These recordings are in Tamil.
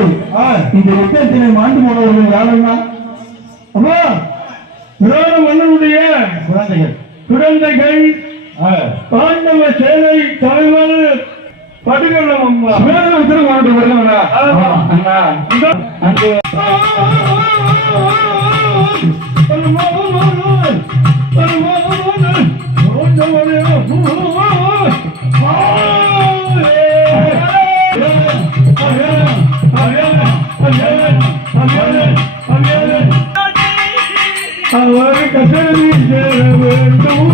வந்து இந்த யுத்தத்தினை மாண்டு போனவர்கள் யாருன்னா அம்மா விராட மன்னனுடைய குழந்தைகள் பாண்டவ சேனை தலைவர் படுகளம் அம்மா உத்தரவு அவர் கசடி சேர வேண்டும்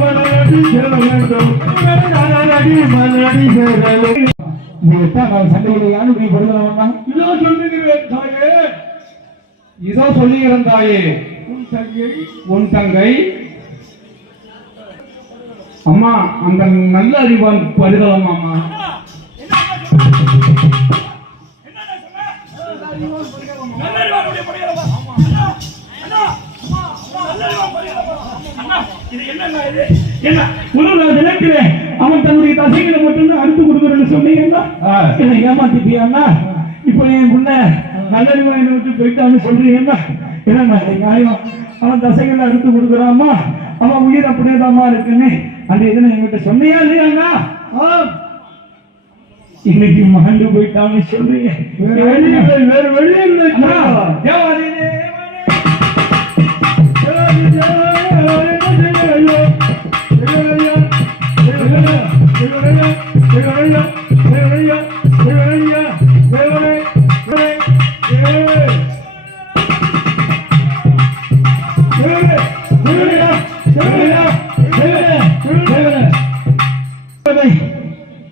மனடி சேர வேண்டும் மனடி சேர சண்டைகளை யாரு நீ கொடுக்கலாம் இதோ சொல்லுகிறேன் தாயே இதோ சொல்லுகிறேன் தாயே உன் தங்கை அம்மா அந்த நல்ல அறிவான் படுகலாம் அம்மா அவன் தன்னுடைய தசைகளை மட்டும்தான் அடுத்து கொடுக்கறன்னு சொன்னீங்கன்னா என்னை ஏமாத்திட்டியா இப்ப என் முன்ன நல்லறிவா என்னை விட்டு போயிட்டான்னு சொல்றீங்கன்னா என்ன நியாயம் அவன் தசைகளை அடுத்து கொடுக்குறாமா அவன் உயிர் அப்படியேதாமா இருக்குன்னு அந்த இதுன்னு என்கிட்ட சொன்னியா இல்லையாண்ணா இன்னைக்கு மகண்டு போயிட்டான்னு சொல்றீங்க வேற வழி இல்லை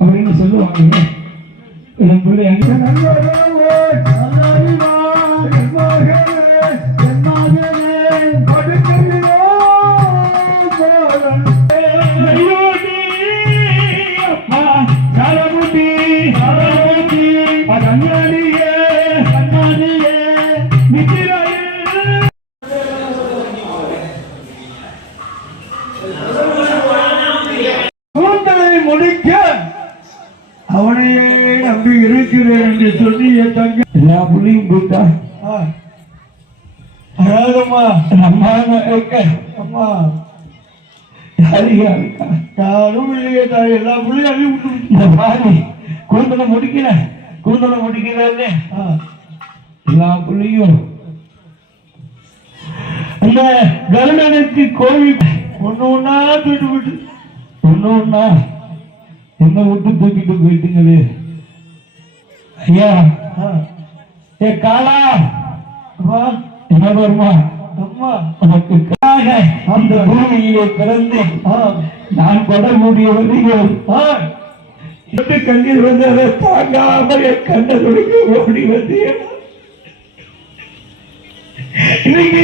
அப்படின்னு சொல்லுவாங்க என் பிள்ளை முடிக்க அவனையே நம்பி இருக்கிறேன் என்று சொல்லி என் தங்க எல்லா புள்ளியும் போட்டா அழகம்மா அம்மா இருக்க அம்மா யாரியா இருக்கா யாரும் இல்லையே தாய் எல்லா புள்ளியும் அள்ளி விட்டு இந்த பாரு கூந்தலை முடிக்கிறேன்னு எல்லா புள்ளியும் அந்த கருடனுக்கு கோவில் ஒண்ணு ஒன்னா தூக்கிட்டு விட்டு ஒண்ணு என்ன விட்டு தூக்கிட்டு போயிட்டுங்களே ஐயா ஏ காலா என்ன வருமா அம்மா உனக்கு அந்த பூமியிலே பிறந்து நான் படக்கூடிய வழிகள் கண்ணீர் வந்து அதை தாங்காமல் கண்ணதுக்கு ஓடி வந்து இன்னைக்கு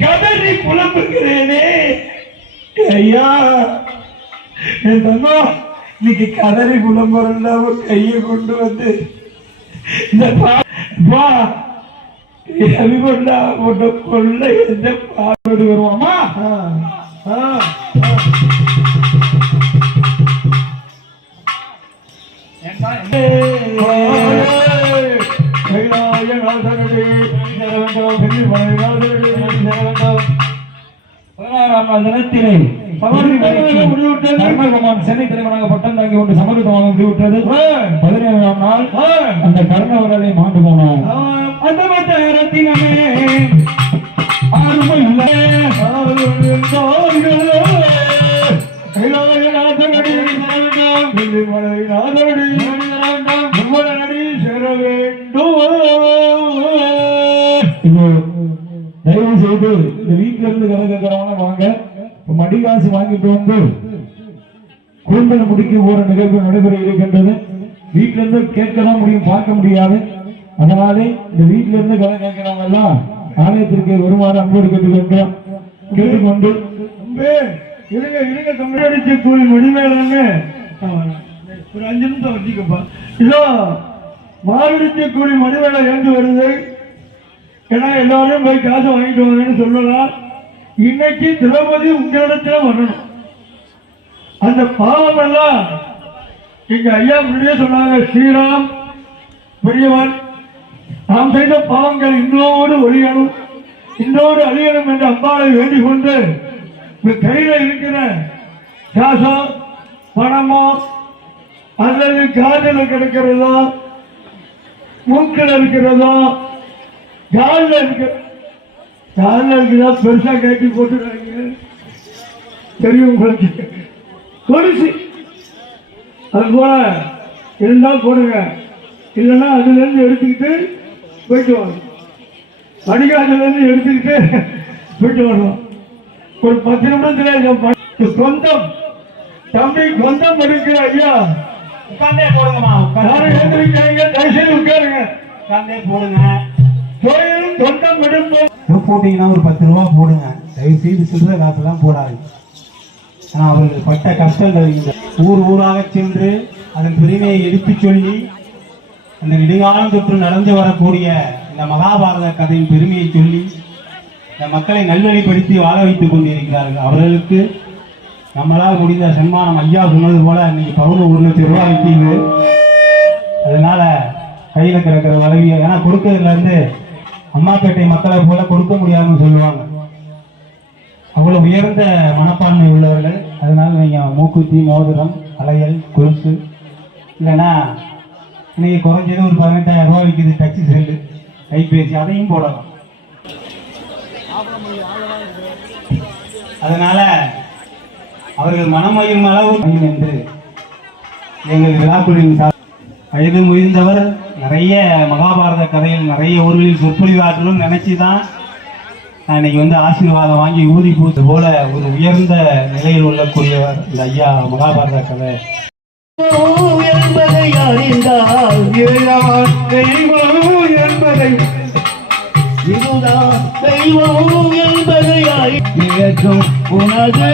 கதறி புலம்புகிறேனே ஐயா என் தங்கம் இன்னைக்கு கதறி புலம்புறா கையை கொண்டு வந்து இந்த கொண்டா உன்னை கொள்ள எந்த பாடு வருவாமா தினத்திலே சென்னை தலைவராக பட்டம் தாங்கி கொண்டு சமர்ப்பிதமாக முடிவுற்றது. 17ஆம் நாள் அந்த கர்ணவர்களை மாண்டு போனோம். அந்த மத்தியத்தினமே ஆறுமை தயவு செய்து இந்த வீட்டில இருந்து கலக்கிறவங்க வாங்க. மடிகாசு வாங்கிட்டு வந்து கூந்தல் முடிக்க போற நிகழ்வு நடைபெற இருக்கின்றது. வீட்டில இருந்து கேட்கலாம் முடியும், பார்க்க முடியாது. அதனாலே இந்த வீட்டில இருந்து கதை கேட்கிறவங்க எல்லாம் ஆலயத்திற்கு வருமாறு அன்போடு கேட்டுக்கொண்டு இருங்க தமிழடிச்சு கூலி மணிமேலான்னு ஒரு 5 நிமிஷம் வச்சுக்கப்பா. இதோ மாரடிச்சு கூலி மணிமேலா ஏந்து வருது. ஏன்னா எல்லாரும் போய் காசு வாங்கிட்டு வாங்கன்னு சொல்லலாம். இன்னைக்கு திரௌபதி உங்களிடத்துல வரணும். அந்த பாவம் எல்லாம் இங்க ஐயா முன்னாடியே சொன்னாங்க, ஸ்ரீராம் பெரியவன், நாம் செய்த பாவங்கள் இன்னோடு ஒழியணும், இன்னோடு அழியணும் என்று அம்பாளை வேண்டிக் கொண்டு கையில இருக்கிற காசோ பணமோ அல்லது காதில் கிடக்கிறதோ மூக்கில் இருக்கிறதோ காலில் இருக்குதா பெருசா கட்டி போட்டுறாங்க தெரியும் உங்களுக்கு. கொலுசு அது போல இருந்தால் போடுங்க, இல்லைன்னா அதுல இருந்து எடுத்துக்கிட்டு போயிட்டு வாங்க. வடிகாதுல இருந்து எடுத்துக்கிட்டு போயிட்டு வரணும். ஒரு 10 நிமிடத்துல சொந்தம் தம்பி சொந்தம் இருக்கிற ஐயா உட்கார்ந்தே போடுங்கம்மா. யாரும் எழுந்திருக்காங்க, தயவுசெய்து உட்காருங்க. உட்கார்ந்தே போடுங்க. கோயிலும் சொந்தம் எடுப்போம். போட்டீங்கன்னா ஒரு 10 ரூபா போடுங்க. தயவு செய்து சில்லறை காசுலாம் போடாது. ஆனா அவர்கள் பட்ட கஷ்டங்கள் இந்த ஊர் ஊராக சென்று அதன் பெருமையை எடுத்துச் சொல்லி அந்த நெடுங்காலம் தொற்று நடந்து வரக்கூடிய இந்த மகாபாரத கதையின் பெருமையை சொல்லி இந்த மக்களை நல்வழிப்படுத்தி வாழ வைத்துக் கொண்டிருக்கிறார்கள். அவர்களுக்கு நம்மளால் முடிந்த சன்மானம் ஐயா சொன்னது போல இன்னைக்கு பவுன் 1 லட்சம் ரூபாய் விற்கிது. அதனால கையில் கிடக்கிற வளவிய ஏன்னா கொடுக்கறதுல இருந்து அம்மாப்பேட்டை மக்களை போல கொடுக்க முடியாதுன்னு சொல்லுவாங்க. அவ்வளவு உயர்ந்த மனப்பான்மை உள்ளவர்கள். அதனால நீங்க மூக்குத்தி, மோதிரம், அலையல், கொலுசு இல்லைன்னா இன்னைக்கு குறைஞ்சது ஒரு 18,000 ரூபாய் விற்கிது டச்சு செல்லு, கைபேசி, அதையும் போடலாம். அதனால அவர்கள் மனமயிரும் அளவு என்று எங்கள் விழாக்குழுவின் வயது முதிர்ந்தவர் நிறைய மகாபாரத கதையில் நிறைய ஊர்களில் சொற்பொழிவாற்றலும் நினைச்சுதான் நான் இன்னைக்கு வந்து ஆசீர்வாதம் வாங்கி ஊதி பூத்து போல ஒரு உயர்ந்த நிலையில் உள்ளக்கூடியவர் இந்த ஐயா. மகாபாரத கதை என்பதை அறிந்தால் இதுதான் தெய்வம் என்பதை இதுதான் தெய்வம் என்பதை ஏற்கும் உனது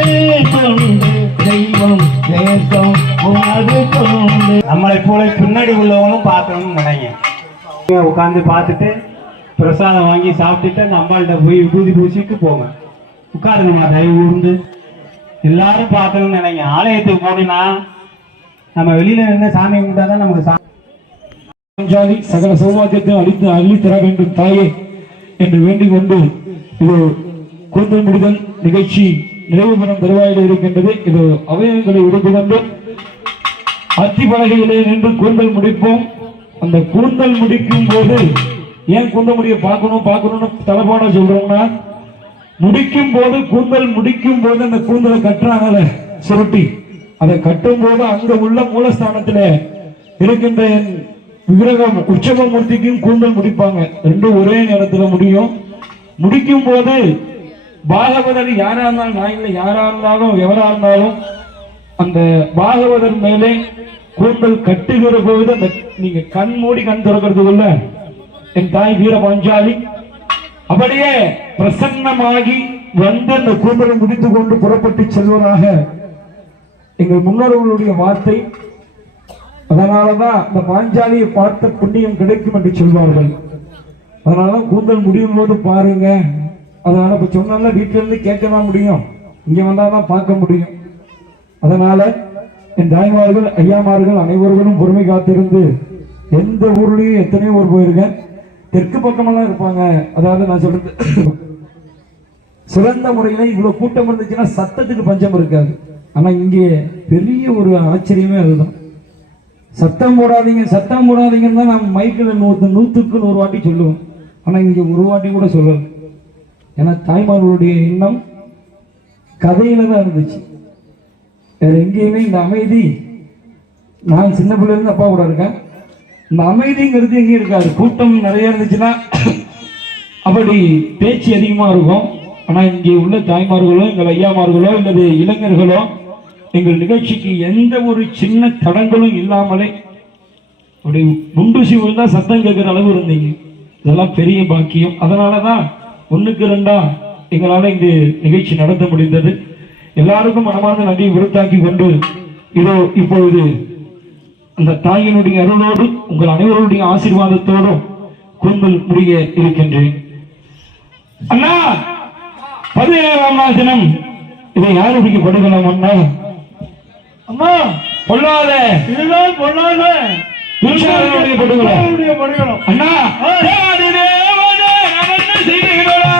கொண்டு தெய்வம் ஏற்கும் உனது கொண்டு நம்மளை போல பின்னாடி உள்ளவங்களும் பார்க்கணும்னு நினைங்க. உட்காந்து பார்த்துட்டு பிரசாதம் வாங்கி சாப்பிட்டுட்டு அந்த அம்பாள்கிட்ட போய் விபூதி பூசிட்டு போங்க. உட்காருங்கம்மா, தயவு கூர்ந்து எல்லாரும் பார்க்கணும்னு நினைங்க. ஆலயத்துக்கு போனீங்கன்னா நம்ம வெளியில இருந்து சாமி கும்பிட்டாதான் நமக்கு பஞ்சாலி சகல சௌபாகியத்தை அளித்து அள்ளி தர வேண்டும் தாயே என்று வேண்டிக் கொண்டு இது கூந்தல் முடிதல் நிகழ்ச்சி நிறைவு பெறும் தருவாயில் இருக்கின்றது. இது அவயவங்களை உடைத்து கொண்டு அத்தி பலகையிலே நின்று கூந்தல் முடிப்போம். அந்த கூந்தல் முடிக்கும் போது ஏன் கூந்தல் முடிய பார்க்கணும்னு தலைப்பாட சொல்றோம்னா, முடிக்கும் போது கூந்தல் முடிக்கும் போது அந்த கூந்தலை கட்டுறாங்கல்ல சுருட்டி, அதை கட்டும் போது அங்க உள்ள மூலஸ்தானத்துல இருக்கின்ற விக்கிரகம் உற்சவமூர்த்திக்கும் கூந்தல் முடிப்பாங்க. ரெண்டும் ஒரே நேரத்துல முடியும். முடிக்கும் போது பாகவதர் யாரா இருந்தாலும், நான் இல்லை யாரா இருந்தாலும் எவரா இருந்தாலும் அந்த பாகவதர் மேலே கூந்தல் கட்டுகிற போது அந்த நீங்க கண் மூடி கண் திறக்கிறதுக்குள்ள என் தாய் வீர பஞ்சாலி அப்படியே பிரசன்னமாகி வந்து அந்த கூந்தலை முடித்துக் கொண்டு புறப்பட்டு செல்வராக எங்கள் முன்னோர்களுடைய வார்த்தை. அதனாலதான் இந்த பாஞ்சாலியை பார்த்த புண்ணியம் கிடைக்கும் என்று சொல்வார்கள். அதனாலதான் கூந்தல் முடியும் போது பாருங்க. அதனால இப்ப சொன்னால வீட்டுல இருந்து கேட்கதான் முடியும், இங்க வந்தாதான் பார்க்க முடியும். அதனால என் தாய்மார்கள் ஐயாமார்கள் அனைவர்களும் பொறுமை காத்திருந்து எந்த ஊர்லயும் எத்தனையோ ஊர் போயிருக்கேன். தெற்கு பக்கமெல்லாம் இருப்பாங்க. அதாவது நான் சொல்றது சிறந்த முறையில இவ்வளவு கூட்டம் இருந்துச்சுன்னா சத்தத்துக்கு பஞ்சம் இருக்காது. ஆனா இங்கே பெரிய ஒரு ஆச்சரியமே அதுதான். சத்தம் போடாதீங்கன்னு தான் நான் மைக்கில் 100க்கு 100 வாட்டி சொல்லுவோம். ஆனா இங்க ஒரு வாட்டி கூட சொல்லல. ஏன்னா தாய்மார்களுடைய எண்ணம் கதையில தான் இருந்துச்சு. வேற எங்கேயுமே இந்த அமைதி, நான் சின்ன பிள்ளைல இருந்து அப்பா கூட இருக்கேன், இந்த அமைதிங்கிறது எங்கேயும் இருக்காது. கூட்டம் நிறைய இருந்துச்சுன்னா அப்படி பேச்சு அதிகமா இருக்கும். ஆனா இங்கே உள்ள தாய்மார்களோ எங்கள் ஐயாமார்களோ அல்லது இளைஞர்களோ எங்கள் நிகழ்ச்சிக்கு எந்த ஒரு சின்ன தடங்களும் இல்லாமலே அப்படி குண்டுசி விழுந்தா சத்தம் கேட்கிற அளவு இருந்தீங்க. இதெல்லாம் பெரிய பாக்கியம். அதனாலதான் 1க்கு 2 எங்களால இந்த நிகழ்ச்சி நடத்த முடிந்தது. எல்லாருக்கும் மனமார்ந்த நன்றி விருத்தாக்கி கொண்டு இதோ இப்பொழுது அந்த தாயினுடைய அருளோடு உங்கள் அனைவருடைய ஆசீர்வாதத்தோடும் கூந்தல் முடிய இருக்கின்றேன். அண்ணா 17ஆம் நாள் தினம் இதை யார் படுகலாம் அண்ணா? அம்மா பொல்லாத இதுதான் பொல்லாத புருஷனுடைய படுகொலை. அவருடைய படுகளம். அண்ணா தேவாதி தேவனே, நான் என்ன செய்கிறீர்களா?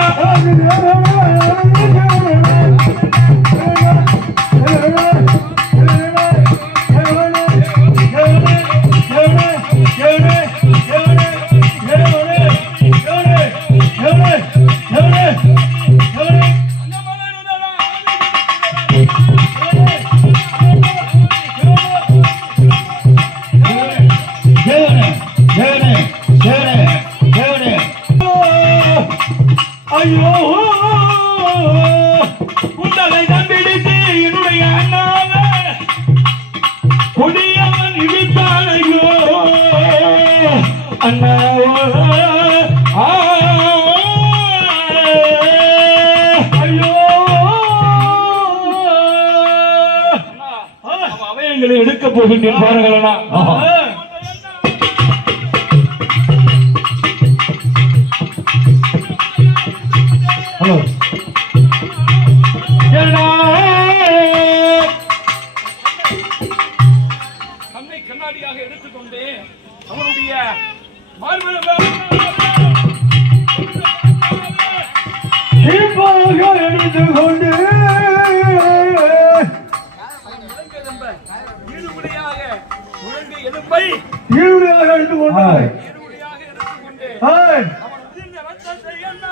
தேவனே தேவனே தேவனே தேவனே ஐயோ உண்டலை தம்பிடித்து என்னுடைய அண்ணாவ கொடியவன் இடித்தான். ஐயோ அண்ணாவோ ஐயோ அவயங்களை எடுக்க போகின்றேன் பாருங்களா. ஹலோ தன்னை கண்ணாடியாக எடுத்துக்கொண்டு அவனுடைய எடுத்துக்கொண்டு ஈடுபடியாக முழங்கு எலும்பை ஈடுபடியாக எடுத்துக்கொண்டு ஈடுபடியாக எடுத்துக்கொண்டு ஆய். அவன் உதிர்ந்த ரத்தத்தை என்ன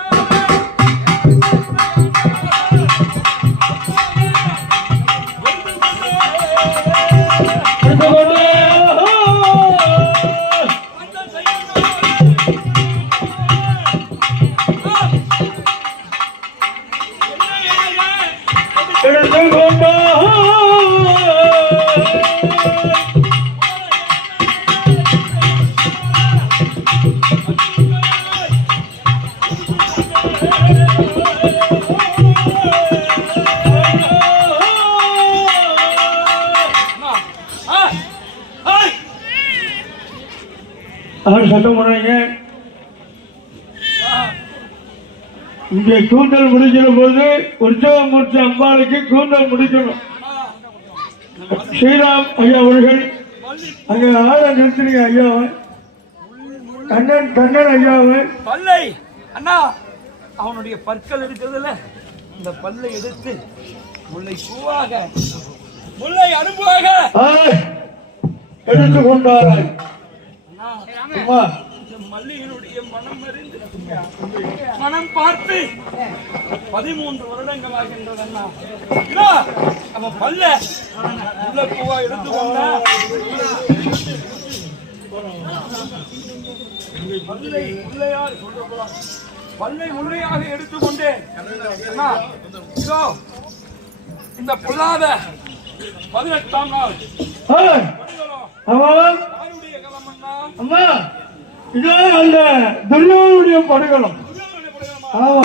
சட்டம் பண்ணுறீங்க. இங்கே கூந்தல் முடிக்கிற போது உற்சவமூர்த்தி அம்பாளுக்கு கூந்தல் முடிக்கணும். ஸ்ரீராம் ஐயா அவர்கள் அங்கே ஆள நிறுத்தினீங்க. ஐயாவை கண்ணன் ஐயாவை பல்லை அண்ணா அவனுடைய பற்கள் இருக்கிறதுல இந்த பல்லை எடுத்து முல்லை பூவாக முல்லை அனுப்புவாக எடுத்து கொண்டார்கள். மல்லியினுடைய மனம் அறிந்து மனம் பார்த்து 13 வருடங்களாகின்றதண்ணா. அவன் பல்ல முல்லை பூவா எடுத்துக்கொண்டா பல்லை முல்லையார் சொல்லலாம். பல்லை முல்லையாக எடுத்துக்கொண்டேன். இதோ இந்த பொல்லாத 18ஆம் நாள் யாருடைய களமண்ணா? அம்மா இதோ அந்த துரியோனுடைய படுகளம். ஆமா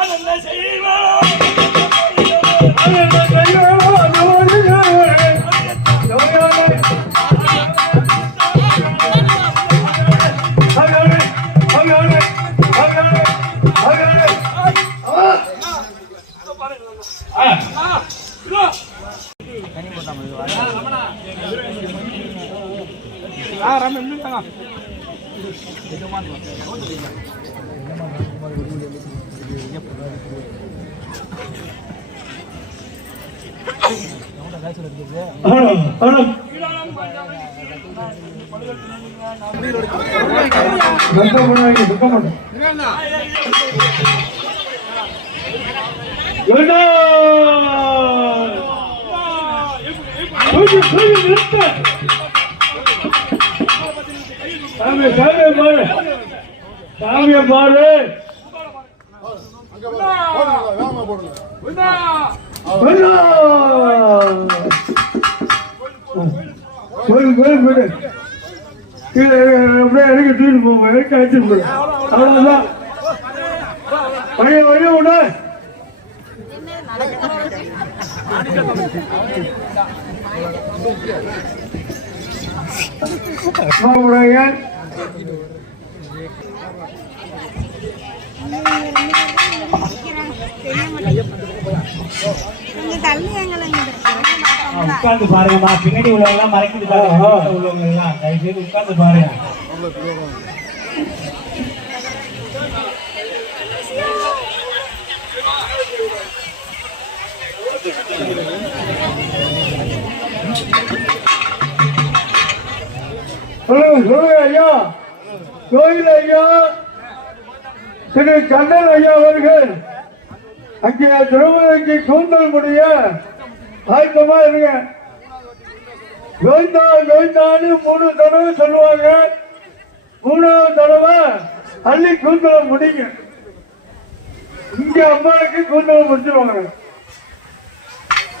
அதென்ன செய்வேன்? சாமியை பாரு. எனக்கு தூக்கி போங்க காய்ச்சி அவ்வளவுதான். வழிய வழிய விட உட்கார்ந்து பாருங்கம்மா, பின்னாடி உள்ளவங்க மறைக்குது உள்ளவங்க எல்லாம் தயவு செய்து உட்கார்ந்து பாருங்க. சொல்லுங்க ஐயா. கோயில் ஐயா திரு கண்ணன் ஐயா அவர்கள் அங்கே திருமலைக்கு கூந்தல் முடிய ஆயத்தமா இருங்க. கோவிந்தா கோவிந்தான்னு 3 தடவை சொல்லுவாங்க. 3வது தடவை அள்ளி கூந்தலை முடிங்க. இங்க அம்மாவுக்கு கூந்தலை முடிச்சிருவாங்க.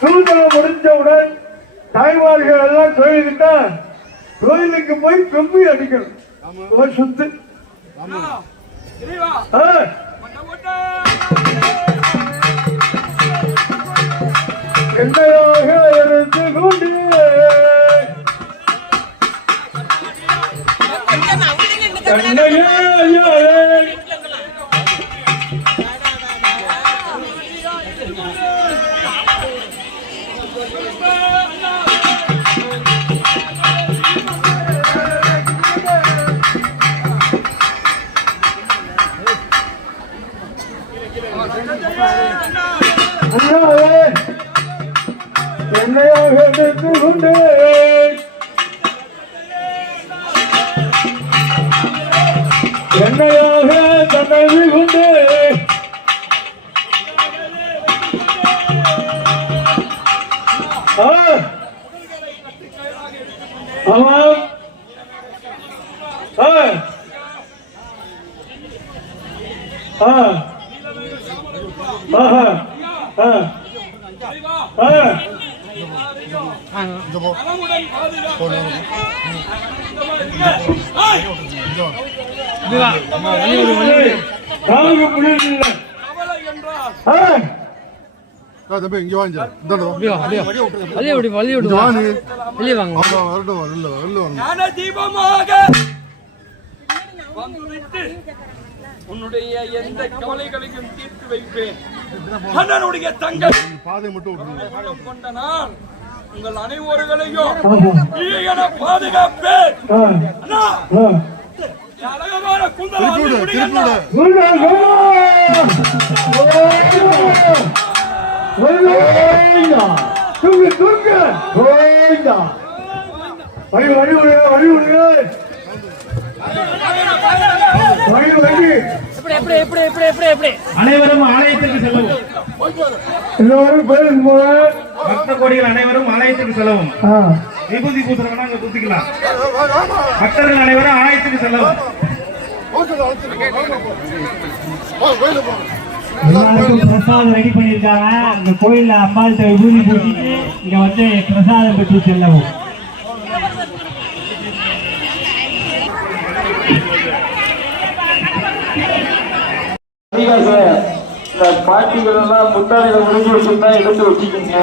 கூந்தலை முடிஞ்சவுடன் தாய்மார்கள் எல்லாம் கோயிலுக்கிட்ட கோயிலுக்கு போய் கும்பி அடிக்கணும். சுத்து என்னையாக இருந்து கொண்டு என்னையாக இருந்து கொண்டு என்னையாக தனது கொண்டு ஆமாம் உன்னுடைய எந்த கவலைகளையும் தீர்த்து வைப்பேன். அண்ணனுடைய தங்கள் பாதை மட்டும் கொண்ட நான் உங்கள் அனைவர்களையும் பாதுகாப்பேன். அழகமான அனைவரும் ஆலயத்திற்கு செல்லவும். எல்லோரும் கோயிலுக்கு போக பக்த கோடிகள் அனைவரும் ஆலயத்துக்கு செல்லவும். விபூதி பூசுறவங்க அங்க குத்திக்கலாம். பக்தர்கள் அனைவரும் ஆலயத்துக்கு செல்லவும். எல்லாருக்கும் பிரசாதம் ரெடி பண்ணியிருக்காங்க. அந்த கோயில்ல அம்பாள்கிட்ட விபூதி பூசிட்டு இங்க வந்து பிரசாதம் பெற்று செல்லவும். இந்த பாட்டிகள் எல்லாம் முட்டாளிகள் முடிஞ்சு வச்சிருந்தா எடுத்து வச்சுக்கோங்க.